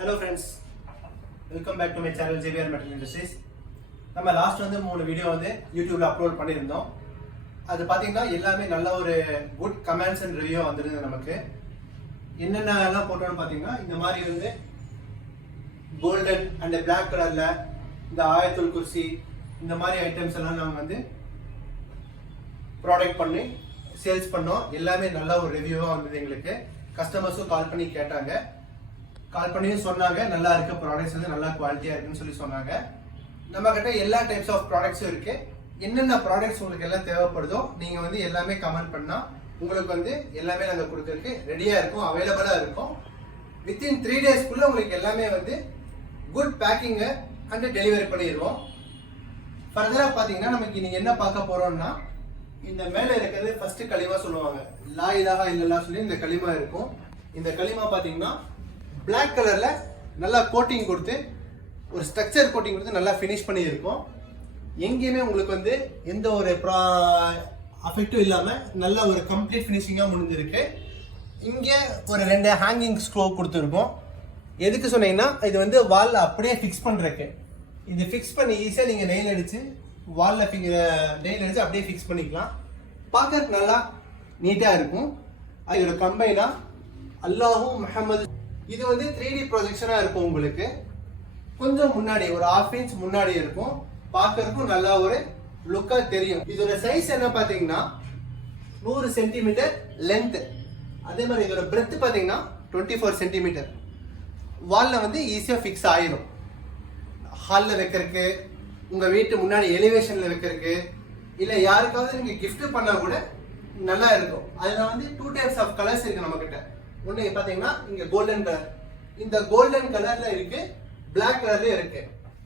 Hello friends, welcome back to my channel JVR Metal Industries. நம்ம last வந்து 3 video வந்து யூடியூப்ல அப்லோட் பண்ணியிருந்தோம். அது பாத்தீங்கன்னா எல்லாமே நல்ல ஒரு குட் கமெண்ட்ஸ் அண்ட் ரிவ்யூ வந்திருந்தது நமக்கு. என்னென்னலாம் போட்டோம்னு பாத்தீங்கன்னா இந்த மாதிரி வந்து கோல்டன் அண்ட் பிளாக் கலர்ல இந்த ஆயத்துல் குர்சி இந்த மாதிரி ஐட்டம்ஸ் எல்லாம் நாங்கள் வந்து ப்ராடக்ட் பண்ணி சேல்ஸ் பண்ணோம். எல்லாமே நல்ல ஒரு ரிவ்யூவாக வந்தது. எங்களுக்கு கஸ்டமர்ஸும் கால் பண்ணி கேட்டாங்க, கால் பண்ணியும் சொன்னாங்க நல்லா இருக்கு, ப்ராடக்ட்ஸ் வந்து நல்லா குவாலிட்டியா இருக்குன்னு சொல்லி சொன்னாங்க. நம்ம கிட்ட எல்லா டைப்ஸ் ஆஃப் ப்ராடக்ட்ஸும் இருக்கு. என்னென்ன ப்ராடக்ட்ஸ் உங்களுக்கு எல்லாம் தேவைப்படுதோ நீங்க வந்து எல்லாமே கமெண்ட் பண்ணா உங்களுக்கு வந்து எல்லாமே நாங்கள் கொடுக்கறதுக்கு ரெடியா இருக்கும், அவைலபிளா இருக்கும். வித்தின் 3 டேஸ்க்குள்ள உங்களுக்கு எல்லாமே வந்து குட் பேக்கிங் அண்ட் டெலிவரி பண்ணிடுவோம். ஃபர்தரா பாத்தீங்கன்னா நமக்கு நீங்க என்ன பார்க்க போறோம்னா, இந்த மேல இருக்கிறது ஃபர்ஸ்ட் களிமா சொல்லுவாங்க. லா இலாஹா இல்லல்லாஹ் சொல்லி இந்த களிமா இருக்கும். இந்த களிமா பாத்தீங்கன்னா பிளாக் கலர்ல நல்லா கோட்டிங் கொடுத்து ஒரு ஸ்ட்ரக்சர் கோட்டிங் கொடுத்து நல்லா ஃபினிஷ் பண்ணி இருக்கும். எங்கேயுமே உங்களுக்கு வந்து எந்த ஒரு அஃபெக்டும் இல்லாம நல்ல ஒரு கம்ப்ளீட் ஃபினிஷிங்கா முடிஞ்சிருக்கு. இங்க ஒரு 2 ஹேங்கிங் ஸ்க்ரூ கொடுத்துருக்கோம். எதுக்கு சொன்னீங்கன்னா இது வந்து வால்ல அப்படியே ஃபிக்ஸ் பண்றதுக்கு. இது ஃபிக்ஸ் பண்ணி ஈஸியா நீங்க நெயில் அடிச்சு வால்ல நெயில் அடிச்சு அப்படியே ஃபிக்ஸ் பண்ணிக்கலாம். பார்க்கறதுக்கு நல்லா நீட்டா இருக்கும். அதோட கம்பைனா அல்லாஹு முஹம்மது. இது வந்து 3D ப்ரொஜெக்ஷனா இருக்கும். உங்களுக்கு கொஞ்சம் முன்னாடி ஒரு 1/2 இன்ச் முன்னாடி இருக்கும். பார்க்கறதுக்கும் நல்லா ஒரு லுக்கா தெரியும். இதோட சைஸ் என்ன பாத்தீங்கன்னா 100 சென்டிமீட்டர் லென்த். அதே மாதிரி இதோட பிரெத் பாத்தீங்கன்னா 24 சென்டிமீட்டர். வால்ல வந்து ஈஸியா ஃபிக்ஸ் ஆயிடும். ஹால்ல வைக்கிறதுக்கு, உங்க வீட்டு முன்னாடி எலிவேஷன்ல வைக்கிறதுக்கு, இல்ல யாருக்காவது நீங்க கிஃப்ட் பண்ணா கூட நல்லா இருக்கும். அதுல வந்து 2 டைப்ஸ் ஆஃப் கலர்ஸ் இருக்கு நம்ம கிட்ட. ஒண்ணு பாத்தீங்கன்னா இங்க கோல்டன் கலர், இந்த கோல்டன் கலர்ல இருக்கு, பிளாக் கலர்ல இருக்கு.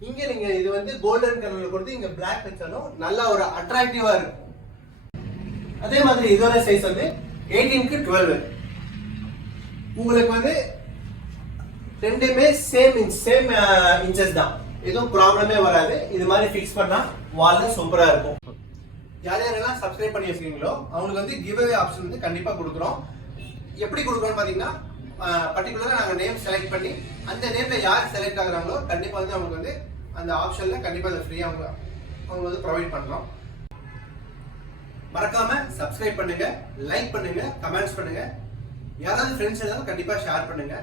இங்க நீங்க இது வந்து கோல்டன் கலர்ல கொடுத்து இங்க பிளாக் வச்சாலும் நல்லா ஒரு அட்ராக்டிவா இருக்கும். அதே மாதிரி இதோட சைஸ் வந்து 18க்கு 12. உங்களுக்கு வந்து ரெண்டுமே சேம் இன்ச்சஸ் தான், எதுவும் ப்ராப்ளமே வராது. இது மாதிரி ஃபிக்ஸ் பண்ணா வால்ல சூப்பரா இருக்கும். யார் யாரெல்லாம் சப்ஸ்கிரைப் பண்ணி வச்சிருக்கீங்களோ அவங்களுக்கு வந்து கிவ் அவே ஆப்ஷன் வந்து கண்டிப்பா கொடுக்குறோம். எப்படி கொடுக்குறோம்னு பாத்தீங்கன்னா பர்டிகுலரா நாங்க நேம் செலக்ட் பண்ணி அந்த நேம்ல யார் செலக்ட் ஆகுறாங்களோ கண்டிப்பா வந்து அவங்களுக்கு வந்து அந்த ஆப்ஷன்ல கண்டிப்பா அதை ஃப்ரீயா அவங்க வந்து ப்ரொவைட் பண்றோம். மறக்காம சப்ஸ்கிரைப் பண்ணுங்க, லைக் பண்ணுங்க, கமெண்ட்ஸ் பண்ணுங்க. யாராவது ஃப்ரெண்ட்ஸ் இருந்தாலும் கண்டிப்பா ஷேர் பண்ணுங்க.